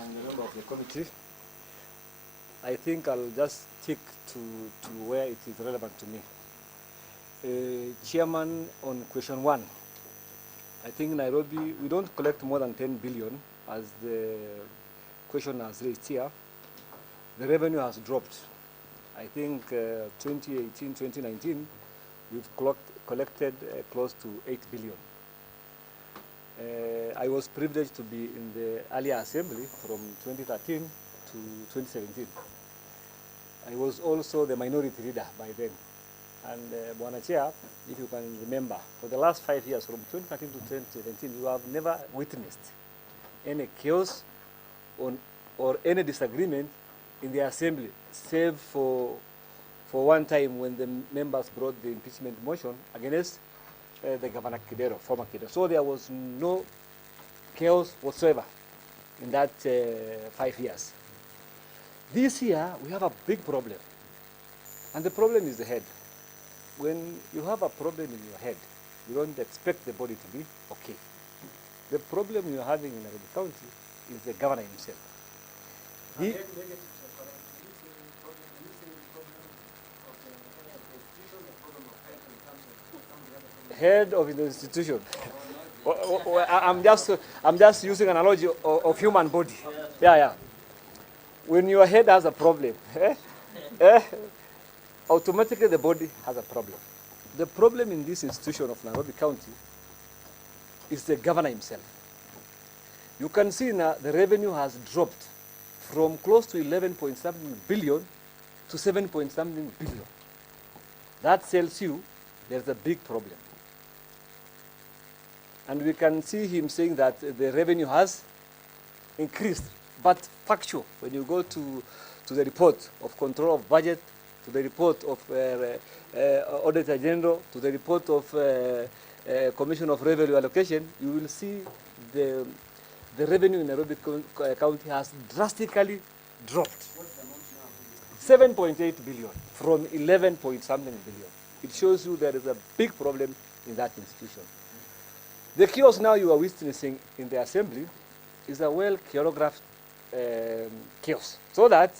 and the member of the committee. I think I'll just stick to where it is relevant to me. Chairman, on question 1, I think Nairobi, we don't collect more than 10 billion, as the question has raised here. The revenue has dropped. I think 2018, 2019, we've collected close to 8 billion. I was privileged to be in the earlier assembly from 2013 to 2017. I was also the minority leader by then. And Bwana Chair, if you can remember, for the last 5 years, from 2013 to 2017, you have never witnessed any chaos or any disagreement in the assembly, save for one time when the members brought the impeachment motion against the Governor Kidero, former Kidero. So there was no chaos whatsoever in that 5 years. This year, we have a big problem. And the problem is the head. When you have a problem in your head, you don't expect the body to be okay. The problem you're having in Nairobi County is the governor himself. Head of the institution. I'm just using an analogy of human body. Yeah. When your head has a problem, automatically the body has a problem. The problem in this institution of Nairobi County is the governor himself. You can see now the revenue has dropped from close to 11.something billion to 7.something billion. That tells you there's a big problem. And we can see him saying that the revenue has increased, but factual. When you go to the report of control of budget, to the report of Auditor General, to the report of Commission of Revenue Allocation, you will see the revenue in Nairobi County has drastically dropped. 7.8 billion from 11-point-something billion. It shows you there is a big problem in that institution. The chaos now you are witnessing in the assembly is a well choreographed chaos, so that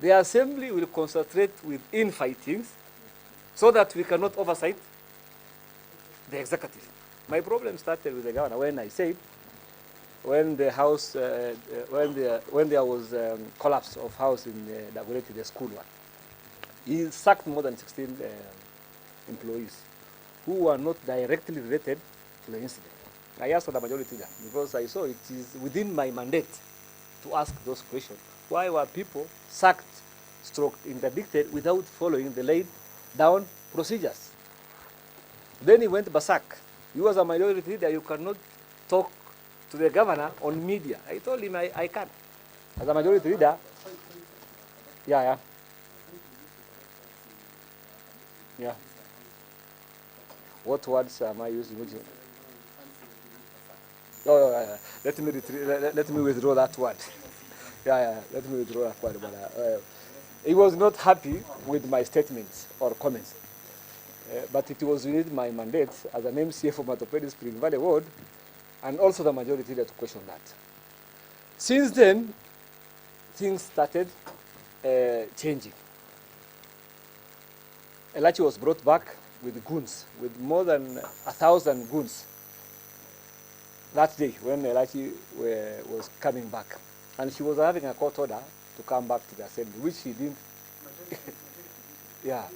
the assembly will concentrate with infightings so that we cannot oversight the executive. My problem started with the governor when I said, when the house, when there was collapse of house in Dagoretti, the school one, he sacked more than 16 employees who were not directly related to the incident. I asked the majority leader because I saw it is within my mandate to ask those questions. Why were people sacked, interdicted without following the laid down procedures? Then he went basak. You as a minority leader, you cannot talk to the governor on media. I told him I can't. As a majority leader, yeah. What words am I using? Oh, let me withdraw that word. Let me withdraw that word. But, he was not happy with my statements or comments. But it was within my mandate as an MCA for Matopedi Spring Valley Ward, and also the majority leader to question that. Since then, things started changing. Elachi was brought back with goons, with more than 1,000 goons that day when Elachi was coming back. And she was having a court order to come back to the assembly, which she didn't. Yeah.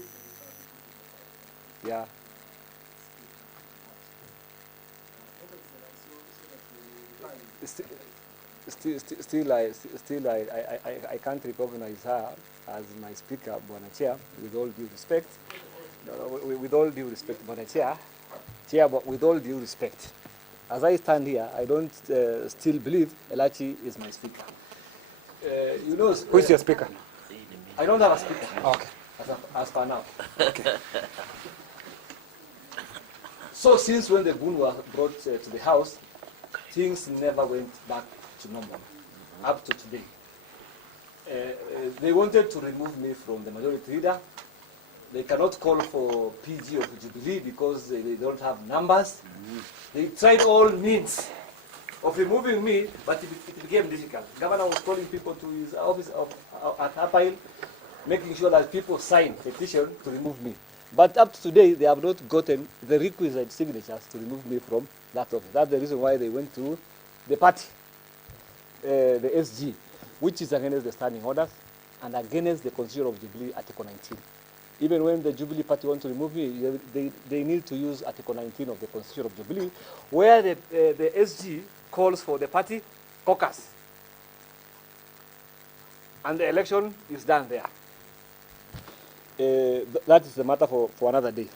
Still, I can't recognize her as my speaker, Bwana Chair, with all due respect. With all due respect, Bwana Chair, but with all due respect. As I stand here, I don't still believe Elachi is my speaker. You know, who is your speaker? I don't have a speaker. Oh, okay. As per now. Okay. So since when the goon was brought to the house, things never went back to normal, up to today. They wanted to remove me from the majority leader. They cannot call for PG of Jubilee because they don't have numbers. They tried all means of removing me, but it became difficult. Governor was calling people to his office at Upper Hill, making sure that people sign petition to remove me. But up to today, they have not gotten the requisite signatures to remove me from that office. That's the reason why they went to the party, the SG, which is against the standing orders and against the Constitution of Jubilee Article 19. Even when the Jubilee Party want to remove me, they need to use Article 19 of the Constitution of Jubilee, where the SG calls for the party caucus. And the election is done there. That is the matter for another day.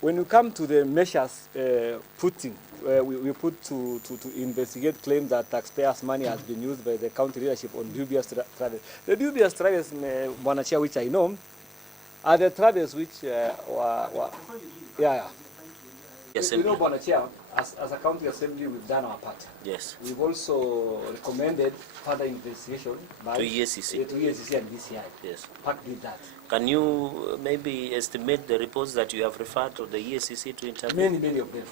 When you come to the measures we put to investigate claims that taxpayers' money has been used by the county leadership on dubious travels. The dubious travels, Bwana Chair, which I know, are the travels which Yes, you know, Bwana Chair, as a county assembly, we've done our part. yes. We've also recommended further investigation by To EACC. To EACC and DCI. Yes. PAC did that. Can you maybe estimate the reports that you have referred to the EACC to intervene? Many of them.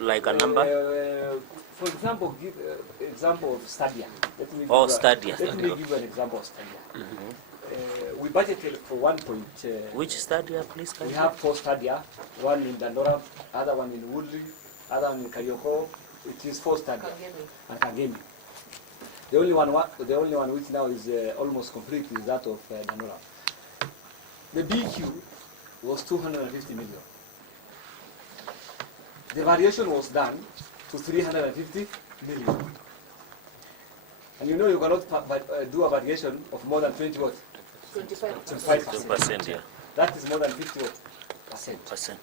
Like a number? For example, give example of Stadia. Stadia. Let me give you an example of Stadia. We budgeted for 1 point. Which Stadia, please? We have 4 Stadia, one in Dandora, other one in Woodley, other one in Karioko. It is 4 Stadia. And Kagemi. The only one which now is almost complete is that of Dandora. The BQ was 250 million. The variation was done to 350 million. And you know you cannot do a variation of more than 20 what? 25%. Yeah. That is more than 50%.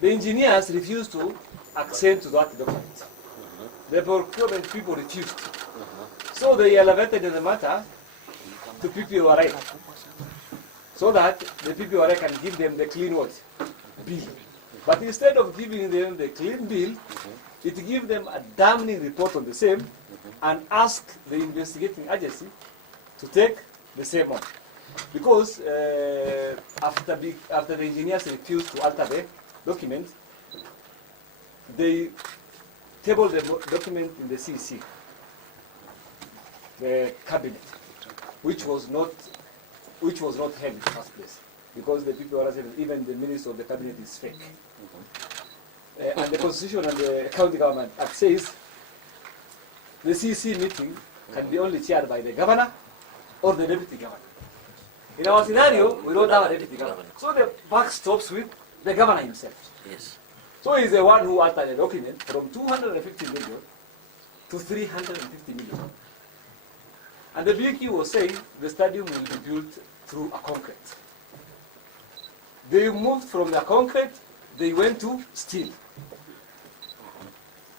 The engineers refused to accede to that document. The procurement people refused. So they elevated the matter to PPORA, so that the PPORA can give them the clean what? Bill. But instead of giving them the clean bill, it gives them a damning report on the same and ask the investigating agency to take the same on. Because after the engineers refused to alter the document, they tabled the document in the CC, the cabinet, which was not held in the first place, because the people are saying even the minister of the cabinet is fake. And the Constitution and the County Government Act says the CC meeting can be only chaired by the governor or the deputy governor. In our scenario, we don't have a deputy governor. So the buck stops with the governor himself. Yes. So he's the one who altered the document from 250 million to 350 million. And the BQ was saying the stadium will be built through a concrete. They moved from the concrete, they went to steel.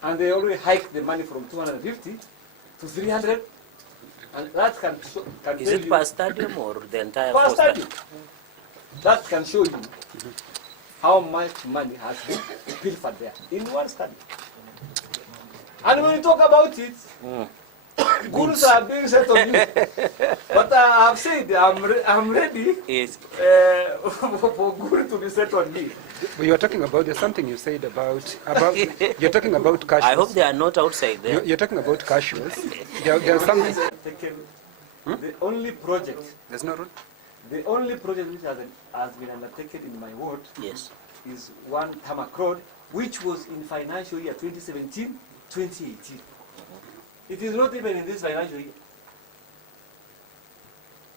And they already hiked the money from 250 to 300. And that can Is it per stadium or the entire per stadium? That can show you how much money has been pilfered there in one stadium. And when you talk about it, goods are being set on you. But I have said I'm ready for goods to be set on me. You are talking about, there's something you said about you're talking about cashews. I hope they are not outside there. You're talking about cashews. There's something. The only project. There's no road. The only project which has been undertaken in my ward Yes. is one tarmac road, which was in financial year 2017-2018. It is not even in this financial year.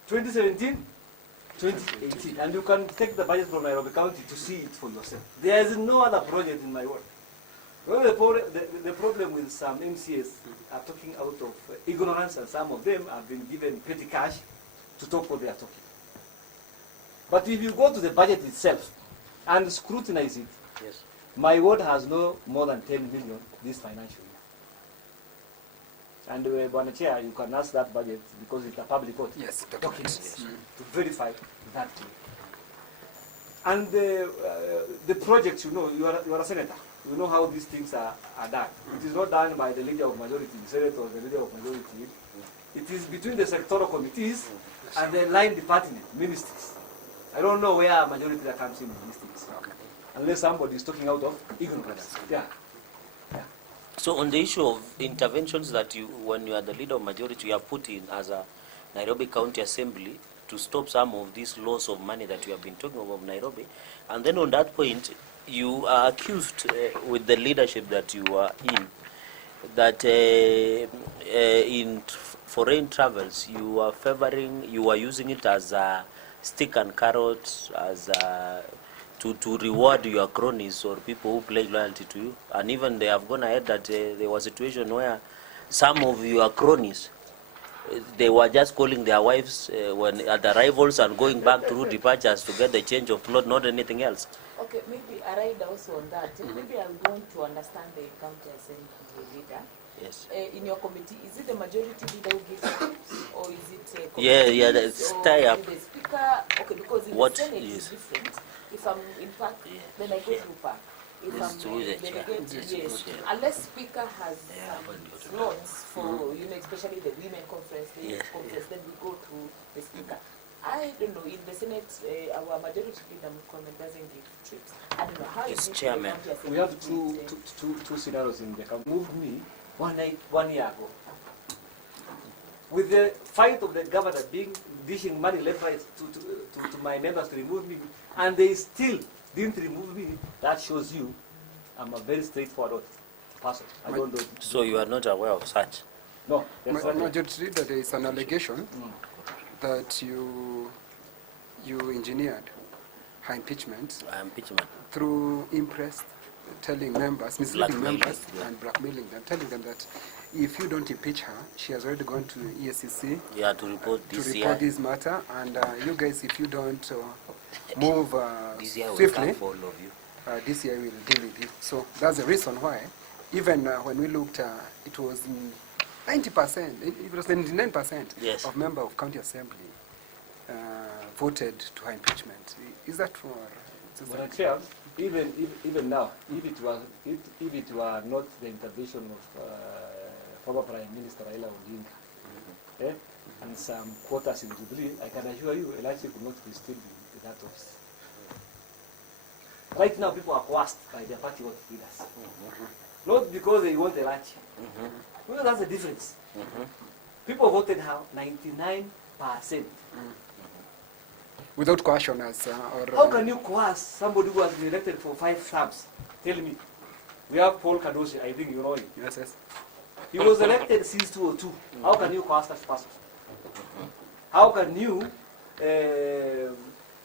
2017-2018. And you can take the budget from Nairobi County to see it for yourself. There is no other project in my ward. Well, the problem with some MCAs are talking out of ignorance, and some of them have been given petty cash to talk what they are talking. But if you go to the budget itself and scrutinize it, Yes. my ward has no more than 10 million this financial year. And Bwana Chair, you can ask that budget because it's a public vote. Yes, Documents to verify that. And the projects, you know, you are a senator. You know how these things are done. It is not done by the leader of majority, the senator or the leader of majority. It is between the sectoral committees and the line department, ministries. I don't know where majority that comes in these things. Unless somebody is talking out of ignorance. Yeah. So on the issue of interventions that you, when you are the leader of majority, you have put in as a Nairobi County Assembly to stop some of these loss of money that you have been talking of Nairobi, and then on that point, you are accused with the leadership that you are in, that in foreign travels you are favoring, you are using it as a stick and carrot, as a to reward your cronies or people who pledge loyalty to you. And even they have gone ahead that there was a situation where some of your cronies, they were just calling their wives when at arrivals and going back through departures to get the change of plot, not anything else. Okay, maybe I ride also on that. Maybe I'm going to understand the county assembly leader. Yes. In your committee, is it the majority leader who gives tips, or is it Yeah, that's tie up. the speaker? Okay, because in What the Senate is it's different. If I'm in PAC, then I go through PAC. If Yes, I'm through the chair. delegate, yes. Yeah. Unless speaker has slots for, especially the women conference, the youth conference, then we go through the speaker. I don't know, in the Senate, our majority leader Mukome doesn't give trips. I don't know how It's is it chairman. the county We have assembly two scenarios in the camp. Moved me 1 year ago. With the fight of the governor dishing money left right to my members to remove me, and they still didn't remove me, that shows you I'm a very straightforward person. I don't do. So you are not aware of such? No, that's not it. Majority Leader, there is an allegation that you engineered her impeachment Impeachment. through impressed, telling members, misleading Blackmailing, members, yeah. and blackmailing them, telling them that if you don't impeach her, she has already gone to ESCC Yeah, to report to this report year. this matter, and you guys, if you don't move This year will swiftly, come for all of you. this year we will deal with it. So that's the reason why, even when we looked, it was 90%, it was 99% Yes. of members of county assembly voted to her impeachment. Is that true? Or is But that Chair, even now, if it were not the intervention of former Prime Minister Raila Odinga, and some quotas in Jubilee, I can assure you, Elijah could not be still in that office. Right now, people are coerced by their party leaders, not because they want Elijah. Because that's the difference. People voted how 99%. without coercion as or How can you coerce somebody who has been elected for 5 terms? Tell me. We have Paul Kadoshi, I think you know him. yes, yes. He was elected since 2002. How can you coerce that person? How can you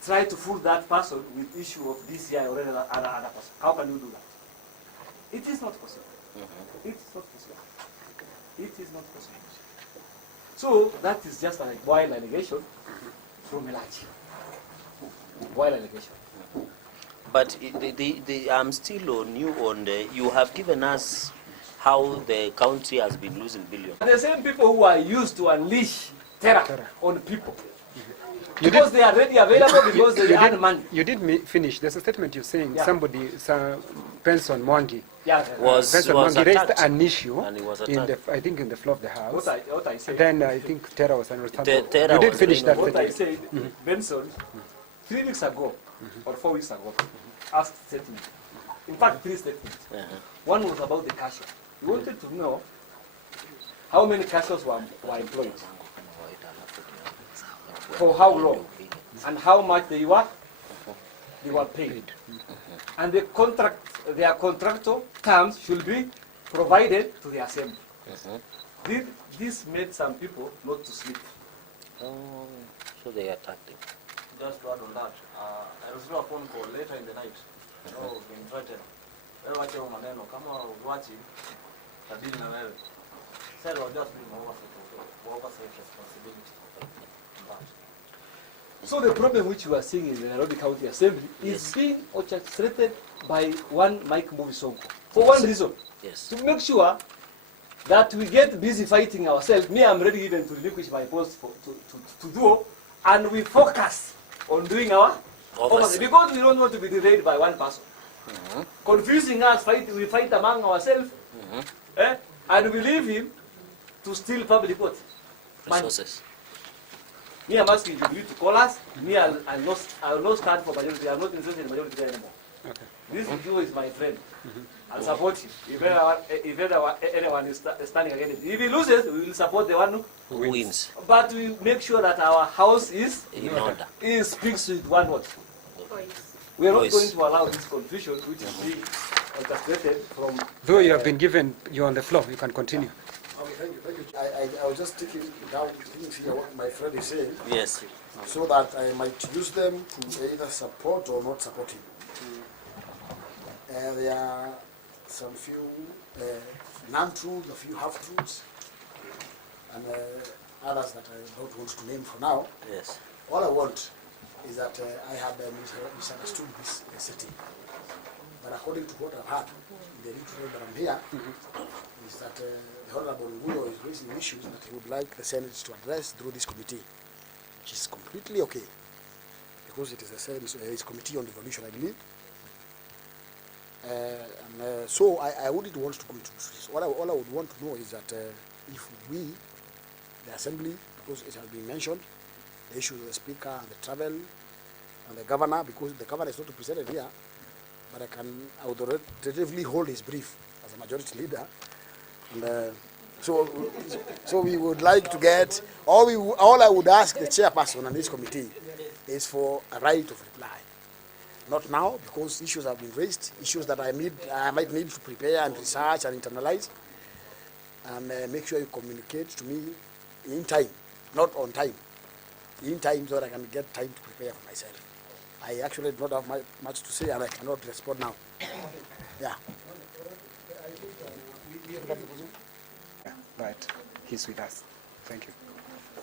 try to fool that person with issue of DCI or any other person? How can you do that? It is not possible. It is not possible. It is not possible. So that is just a wild allegation from Elijah. Wild allegation. But I'm still on you on the, you have given us how the county has been losing billions. The same people who are used to unleash terror on people. You Because they are ready available because they earn money. You did finish. There's a statement you're saying Yeah. somebody, Benson Mwangi, Yeah. Benson Was Mwangi raised attacked. an issue And he was in attacked. the, I think in the floor of the house. What I say. Then I think terror was understandable. Terror You did was finish that really What I statement. said, Benson, 3 weeks ago or 4 weeks ago, asked statement. In fact, 3 statements. One was about the cashier. He wanted to know how many cashiers were employed, for how long, and how much they were paid. And the contract, their contractual terms should be provided to the assembly. This made some people not to sleep. Oh, so they attacked him. Just to add on that, I received a phone call later in the night. Being threatened. Wewe wache huo maneno kama uwachi tadili na wewe. Said I was just being oversight responsibility. So the problem which you are seeing in the Nairobi County Assembly is being orchestrated by one Mike Movie Sonko. For one reason, Yes. to make sure that we get busy fighting ourselves. Me, I'm ready even to relinquish my post to do, and we focus on doing our oversight, because we don't want to be derailed by one person. Confusing us, we fight among ourselves, and we leave him to steal public what? Money. Resources. Me, I'm asking Jubilee to call us. Me, I'll not stand for majority. I'm not interested in majority anymore. Okay. This Joe is my friend. I'll support him. If anyone is standing against him. If he loses, we will support the one Who wins? But we make sure that our house is In order. speaks with one word. We are not Voice. going to allow this confusion, which is being orchestrated from. Though you have been given, you're on the floor, you can continue. Okay, thank you. I was just taking down things here what my friend is saying, Yes. so that I might use them to either support or not support him. There are some few non-truths, a few half-truths, and others that I don't want to name for now. Yes. All I want is that I have misunderstood this city. But according to what I've heard, in the little that I'm here, is that the Honorable Nguyo is raising issues that he would like the Senate to address through this committee, which is completely okay, because it is the same his committee on devolution, I believe. So I wouldn't want to go into this. All I would want to know is that if we, the Assembly, because it has been mentioned, the issue of the Speaker and the travel and the Governor, because the Governor is not represented here, but I can authoritatively hold his brief as a majority leader. And so we would like to get, all I would ask the chairperson on this committee is for a right of reply. Not now, because issues have been raised, issues that I might need to prepare and research and internalize, and make sure you communicate to me in time, not on time, in time, so that I can get time to prepare for myself. I actually do not have much to say, and I cannot respond now. Yeah. But he's with us. Thank you.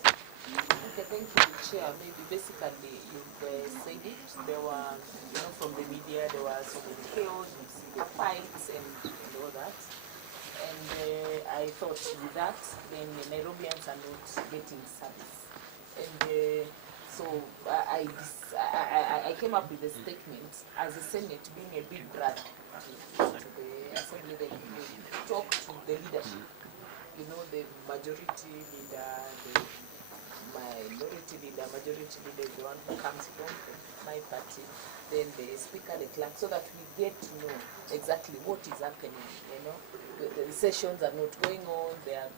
Okay, thank you, Chair. Maybe basically you've said it. There were, from the media, there were so many chaos, you see the fights and all that. And I thought with that, then Nairobians are not getting service. And so I came up with a statement as the Senate being a big brother to the Assembly, that we talk to the leadership. The majority leader, the minority leader, majority leader is the one who comes from my party, then the Speaker, the clerk, so that we get to know exactly what is happening. The sessions are not going on, there are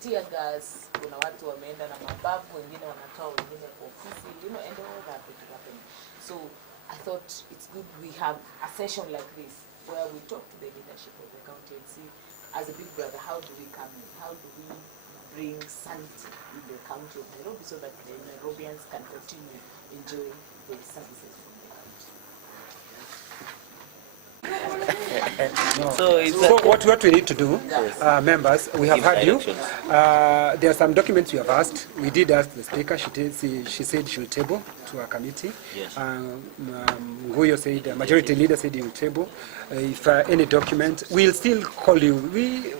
tear gas, kuna watu wameenda na mabavu, wengine wanatoa wengine kwa ofisi, and all that is happening. So I thought it's good we have a session like this where we talk to the leadership of the county and see, as a big brother, how do we come in? How do we bring sanity in the county of Nairobi so that the Nairobians can continue enjoying the services from the county? So What we need to do, members, we have Give heard you. directions. There are some documents you have asked. We did ask the Speaker. She said she will table to our committee. Yes. Nguyo said, majority leader said he will table. If any document, we'll still call you.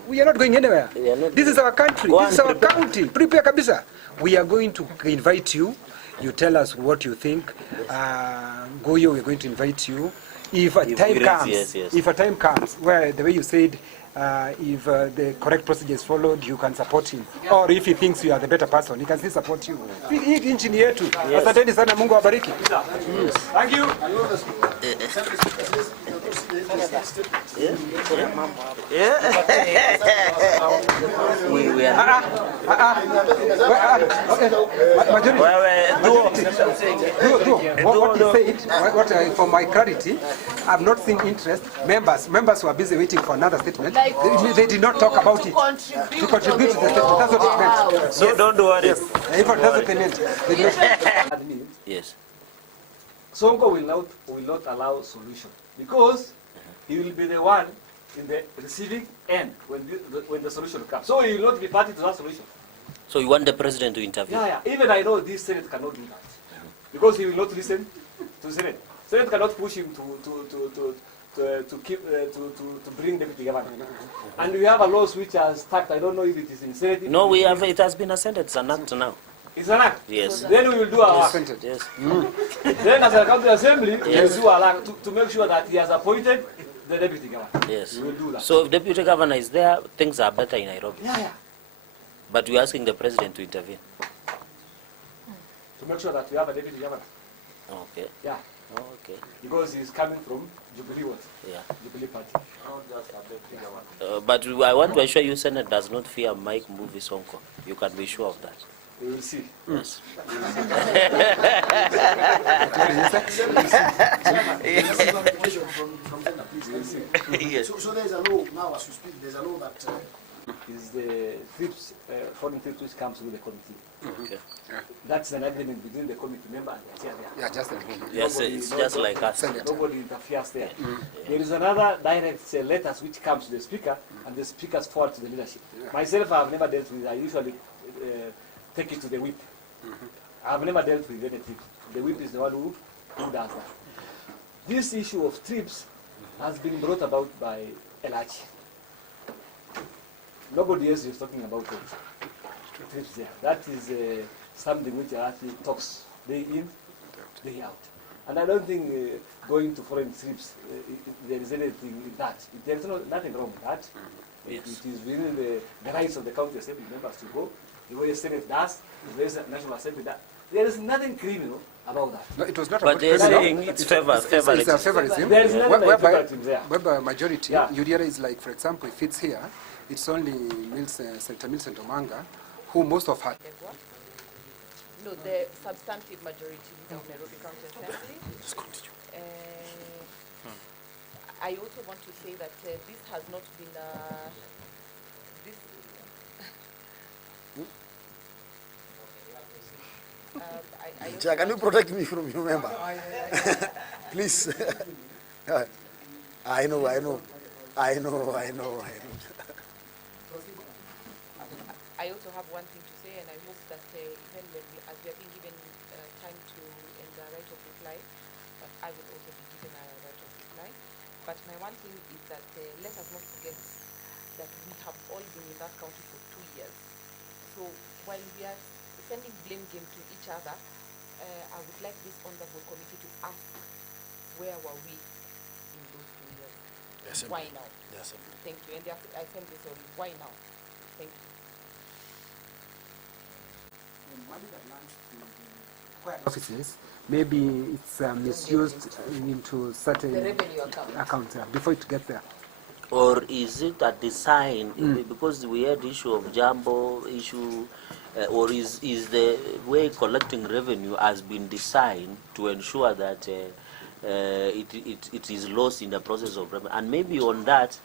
We are not going anywhere. We are not This is our country. Go This is and our county. Prepare kabisa. We are going to invite you. You tell us what you think. Nguyo, we are going to invite you. If a time comes, yes. if a time comes where the way you said, if the correct procedure is followed, you can support him. Or if he thinks you are the better person, he can still support you. Hii nchi ni yetu. Asanteni sana, Mungu awabariki. Thank you. we are For my clarity, I've not seen interest. Members who are busy waiting for another statement. They did not talk about it. To contribute to the statement. That's what it meant. So don't worry. Yes. If that's what they meant. They did Yes. Sonko will not allow solution because he will be the one in the receiving end when the solution comes. So he will not be party to that solution. So you want the president to intervene? Yeah. Even I know this Senate cannot do that because he will not listen to the Senate. Senate cannot push him to bring deputy governor. And we have a law which has stuck. I don't know if it is in Senate. No, we have. It has been ascended. It's an act now. It's an act. Yes. Then we will do our work. Yes. Then as a county assembly, we Yes. will do our work to make sure that he has appointed the deputy governor. Yes. We will do that. So if deputy governor is there, things are better in Nairobi. Yeah. But we're asking the president to intervene. To make sure that we have a deputy governor. Okay. Yeah. Oh, okay. because he's coming from Jubilee what? Yeah. Jubilee Party. Not just a big figure one. But I want to assure you, Senate does not fear Mike Mbuvi Sonko. You can be sure of that. We will see. Yes. Yes. So there's a law now as we speak. There's a law that Is the trips, foreign trips which comes with the committee. Okay. That's an agreement between the committee member and the chair there. Yeah, just a Yes, it's just like us. Nobody interferes there. There is another direct letters which comes to the speaker, and the speakers forward to the leadership. Myself, I have never dealt with it. I usually take it to the whip. I have never dealt with anything. The whip is the one who does that. This issue of trips has been brought about by LH. Nobody else is talking about it. Trips there. That is something which actually talks day in, day out. And I don't think going to foreign trips, there is anything in that. There is nothing wrong with that. Yes. It is within the rights of the county assembly members to go. The way the Senate does, the way the National Assembly does. There is nothing criminal about that. No, it was not But about they're criminal. saying it's It's a favoritism. favoritism. There is nothing like Whereby favoritism there. whereby majority, Yeah. you realize, like, for example, if it's here, it's only Senator Millicent Omanga, who most of her. No, the substantive majority in the Nairobi County Assembly. just continue. I also want to say that this has not been this. I also Chair, can you protect me from you, member? Please. I know. I also have one thing to say, and I hope that even when we, as we have been given time to and the right of reply, but I will also be given a right of reply. But my one thing is that let us not forget that we have all been in that county for 2 years. So while we are sending blame game to each other, I would like this honorable committee to ask where were we in those 2 years? Yes, Why now? Yes, Thank you. And I send this on. Why now? Thank you. Offices, maybe it's misused into The certain revenue account. accounts before it gets there. Or is it a design, because we had issue of Jambo issue, or is the way collecting revenue has been designed to ensure that it is lost in the process of revenue? And maybe on that,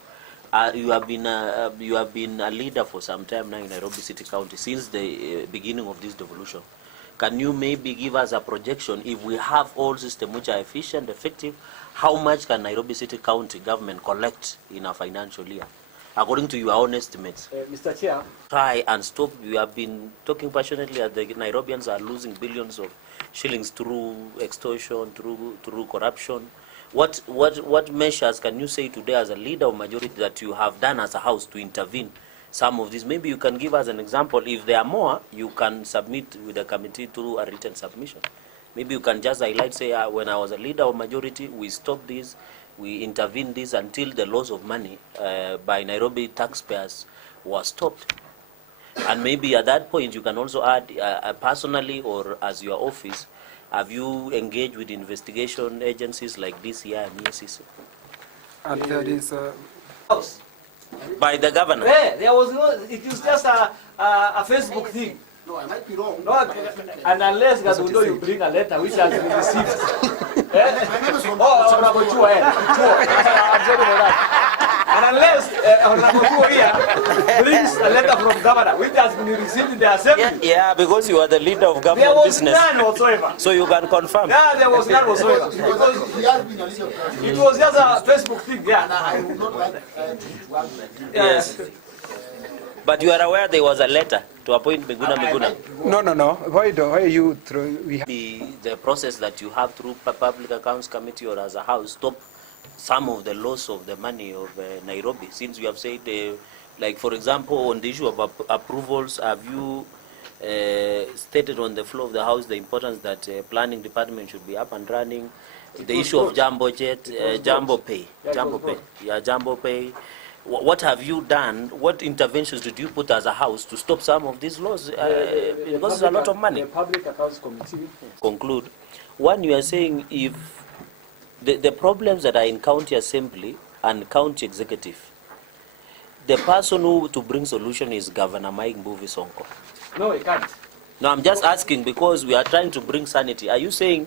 you have been a leader for some time now in Nairobi City County since the beginning of this devolution. Can you maybe give us a projection, if we have all systems which are efficient, effective, how much can Nairobi City County government collect in a financial year, according to your own estimates? Mr. Chair, Try and stop. You have been talking passionately that the Nairobians are losing billions of shillings through extortion, through corruption. What measures can you say today as a leader of majority that you have done as a house to intervene some of these? Maybe you can give us an example. If there are more, you can submit with the committee through a written submission. Maybe you can just highlight, say, when I was a leader of majority, we stopped this, we intervened this until the loss of money by Nairobi taxpayers was stopped. And maybe at that point, you can also add, personally or as your office, have you engaged with investigation agencies like DCI and EACC? And there is house. By the governor? There was no, it was just a Facebook thing. No, I might be wrong. No, and unless Gazundo you bring a letter which has been received. Oh, Rabochua, I'm sorry for that. And unless Rabochua here brings a letter from governor which has been received in the assembly. Yeah, because you are the leader of There government was business. none whatsoever. So you can confirm. Yeah, there was none whatsoever. Because He has been a leader. it was just a Facebook thing, yeah. I would not like Yes. But you are aware there was a letter to appoint Miguna. no. Why you throw? We have The process that you have through Public Accounts Committee or as a house stop some of the loss of the money of Nairobi, since you have said, like for example, on the issue of approvals, have you stated on the floor of the house the importance that planning department should be up and running? The issue of Jambo Pay. What have you done? What interventions did you put as a house to stop some of these laws? Because it's a lot of money. The Public Accounts Committee. Conclude. One, you are saying if the problems that are in county assembly and county executive, the person who to bring solution is Governor Mike Mbuvi Sonko. No, he can't. No, I'm just asking because we are trying to bring sanity. Are you saying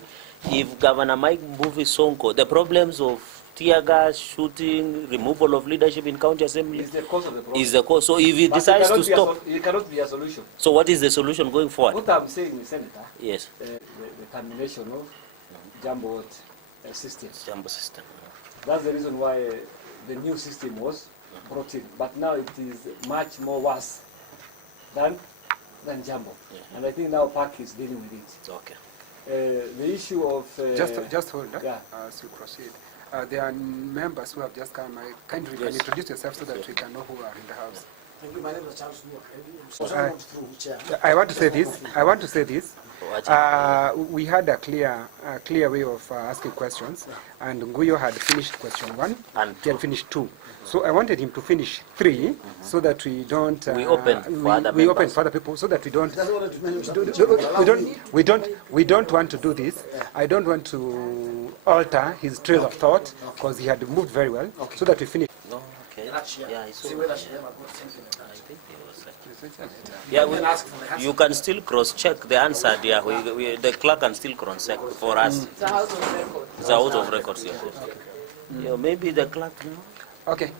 if Governor Mike Mbuvi Sonko, the problems of tear gas, shooting, removal of leadership in county assembly Is the cause of the problem. is the cause? So if he But decides to it cannot be a stop, it cannot be a solution. so what is the solution going forward? What I'm saying, Senator, Yes, the termination of jumbo system. jumbo system. That's the reason why the new system was brought in. But now it is much more worse than jumbo. Yeah. And I think now PAC is dealing with it. Okay. The issue of Just hold, yeah. as you proceed. There are members who have just come. Kindly you can Yes. introduce yourself so that we can know who are in the house. Thank you. My name is Charles Moore. I want to say this. Watch We had a clear way of asking questions, and Nguyo had finished question 1, And he had finished 2. So I wanted him to finish 3, so that we don't. We open for other we open members. for other people, so that we don't. That's what I mentioned. We don't want to do this. I don't want to alter his trail of thought, because he had moved very well, so that we finish. No, okay. Yeah, it's See okay. whether she ever got something like that. I think it was yeah, you can still cross-check the answer. Yeah, the clerk can still cross-check for us. It's a house of record. It's a out of records. Yeah. Yeah, maybe the clerk. Okay.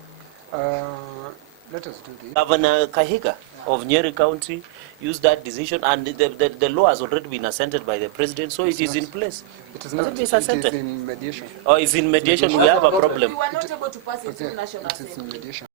Let us do this. Governor Kahiga of Nyeri County used that decision, and the law has already been assented by the president, so it is in place. It is Has not. it been It assented? is in mediation. Or if in mediation we have a problem. We were not able to pass it through National It is in Assembly. mediation.